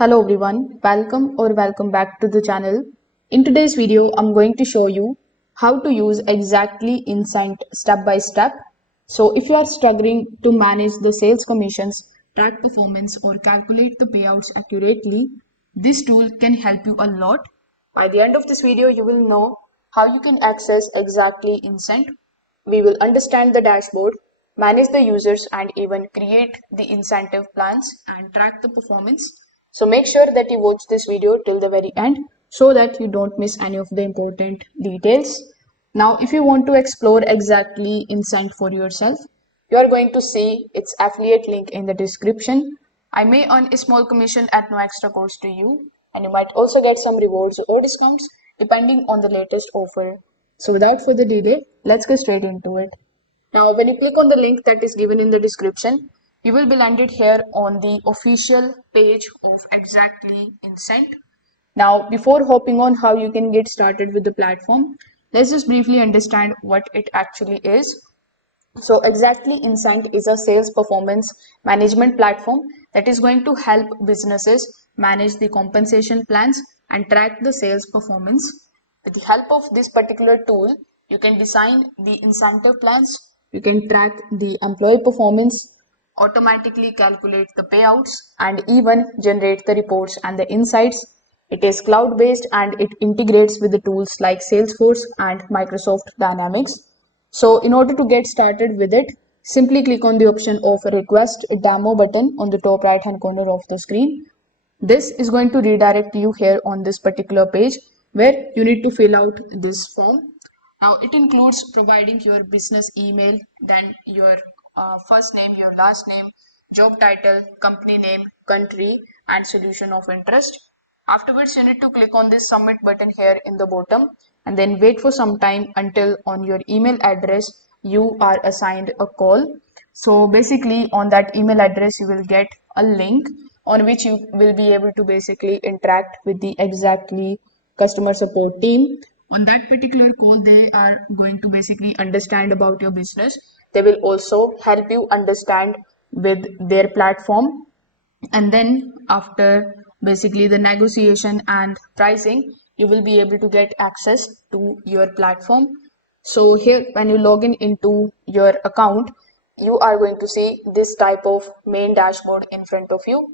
Hello everyone, welcome back to the channel. In today's video, I'm going to show you how to use Xactly Incent step by step. So if you are struggling to manage the sales commissions, track performance or calculate the payouts accurately, this tool can help you a lot. By the end of this video, you will know how you can access Xactly Incent. We will understand the dashboard, manage the users and even create the incentive plans and track the performance. So make sure that you watch this video till the very end so that you don't miss any of the important details. Now, if you want to explore Xactly Incent for yourself, you are going to see its affiliate link in the description. I may earn a small commission at no extra cost to you, and you might also get some rewards or discounts depending on the latest offer. So without further delay, let's go straight into it. Now, when you click on the link that is given in the description, you will be landed here on the official page of Xactly Incent. Now, before hopping on how you can get started with the platform, let's just briefly understand what it actually is. So Xactly Incent is a sales performance management platform that is going to help businesses manage the compensation plans and track the sales performance. With the help of this particular tool, you can design the incentive plans, you can track the employee performance, automatically calculate the payouts, and even generate the reports and the insights. It is cloud-based and it integrates with the tools like Salesforce and Microsoft Dynamics. So in order to get started with it, simply click on the option of request a demo button on the top right hand corner of the screen. This is going to redirect you here on this particular page where you need to fill out this form. Now it includes providing your business email, then your first name, your last name, job title, company name, country, and solution of interest. Afterwards, you need to click on this submit button here in the bottom and then wait for some time until on your email address you are assigned a call. So basically on that email address you will get a link on which you will be able to basically interact with the Xactly customer support team. On that particular call, they are going to basically understand about your business. They will also help you understand with their platform, and then after basically the negotiation and pricing, you will be able to get access to your platform. So here when you log in into your account, you are going to see this type of main dashboard in front of you.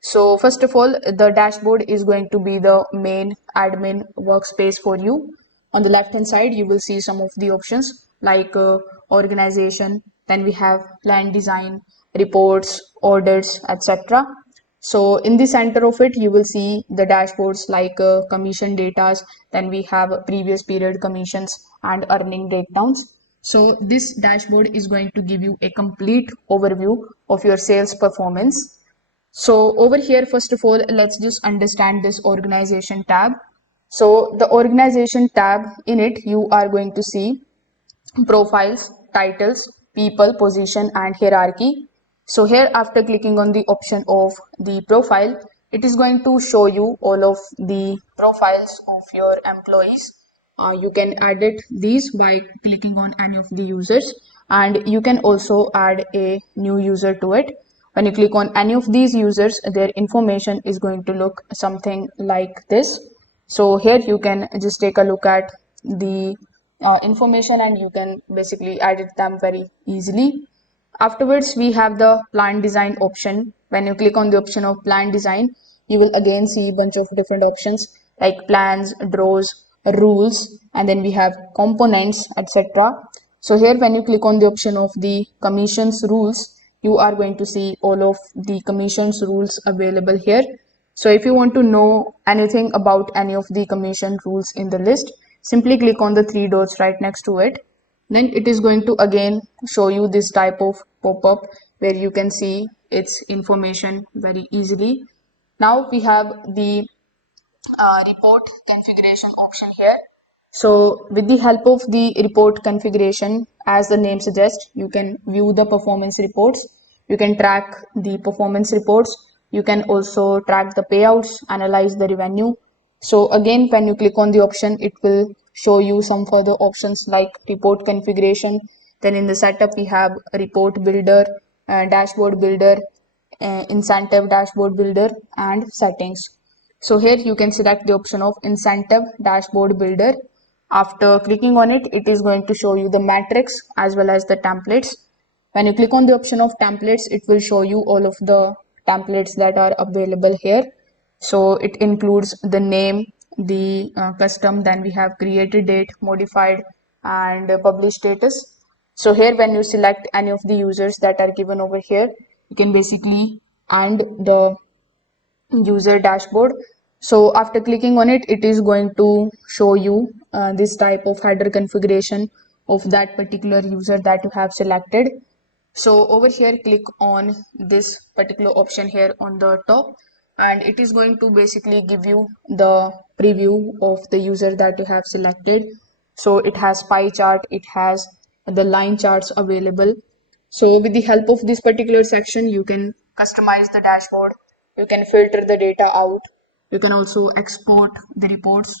So first of all, the dashboard is going to be the main admin workspace for you. On the left hand side, you will see some of the options like organization, then we have plan design, reports, orders, etc. So in the center of it, you will see the dashboards like commission data, then we have previous period commissions and earning breakdowns. So this dashboard is going to give you a complete overview of your sales performance. So over here, first of all, let's just understand this organization tab. So the organization tab, in it, you are going to see profiles, titles, people, position and hierarchy. So here after clicking on the option of the profile, it is going to show you all of the profiles of your employees. You can edit these by clicking on any of the users, and you can also add a new user to it. When you click on any of these users, their information is going to look something like this. So here you can just take a look at the information and you can basically edit them very easily. Afterwards, we have the plan design option. When you click on the option of plan design, you will again see a bunch of different options like plans, draws, rules, and then we have components, etc. So here when you click on the option of the commissions rules, you are going to see all of the commissions rules available here. So if you want to know anything about any of the commission rules in the list, simply click on the three dots right next to it. Then it is going to again show you this type of pop-up where you can see its information very easily. Now we have the report configuration option here. So with the help of the report configuration, as the name suggests, you can view the performance reports, you can track the performance reports, you can also track the payouts, analyze the revenue. So again, when you click on the option, it will show you some further options like report configuration. Then in the setup, we have report builder, dashboard builder, incentive dashboard builder and settings. So here you can select the option of incentive dashboard builder. After clicking on it, it is going to show you the metrics as well as the templates. When you click on the option of templates, it will show you all of the templates that are available here. So it includes the name, the custom, then we have created date, modified, and published status. So here when you select any of the users that are given over here, you can basically end the user dashboard. So after clicking on it, it is going to show you this type of header configuration of that particular user that you have selected. So over here, click on this particular option here on the top, and it is going to basically give you the preview of the user that you have selected. So it has pie chart, it has the line charts available. So with the help of this particular section, you can customize the dashboard, you can filter the data out, you can also export the reports,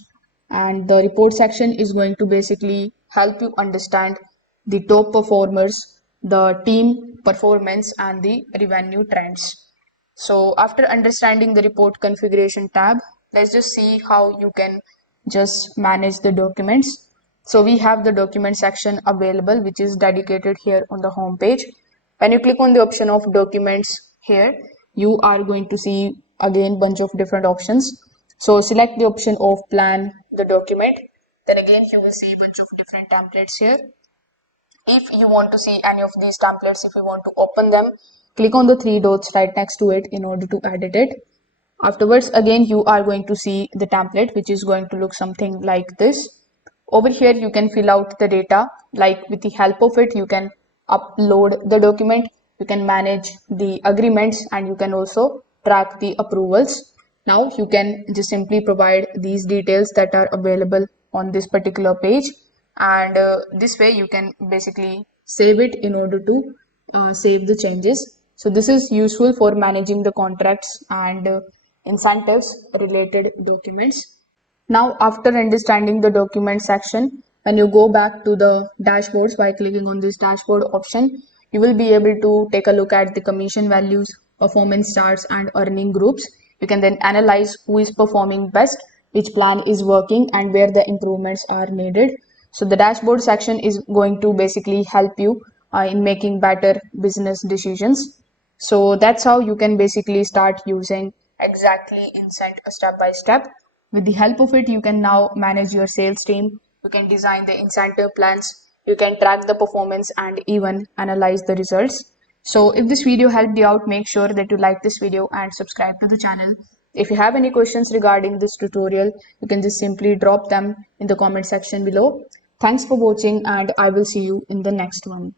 and the report section is going to basically help you understand the top performers, the team performance, and the revenue trends. So after understanding the report configuration tab, let's just see how you can just manage the documents. So we have the document section available, which is dedicated here on the home page. When you click on the option of documents here, you are going to see again bunch of different options. So select the option of plan the document. Then again you will see a bunch of different templates here. If you want to see any of these templates, if you want to open them, click on the three dots right next to it in order to edit it. Afterwards, again, you are going to see the template, which is going to look something like this. Over here, you can fill out the data. Like with the help of it, you can upload the document, you can manage the agreements, and you can also track the approvals. Now you can just simply provide these details that are available on this particular page, and this way you can basically save it in order to save the changes. So this is useful for managing the contracts and incentives related documents. Now, after understanding the document section, when you go back to the dashboards by clicking on this dashboard option, you will be able to take a look at the commission values, performance charts, and earning groups. You can then analyze who is performing best, which plan is working, and where the improvements are needed. So the dashboard section is going to basically help you in making better business decisions. So that's how you can basically start using Xactly Incent step by step. With the help of it, you can now manage your sales team, you can design the incentive plans, you can track the performance, and even analyze the results. So if this video helped you out, make sure that you like this video and subscribe to the channel. If you have any questions regarding this tutorial, you can just simply drop them in the comment section below. Thanks for watching, and I will see you in the next one.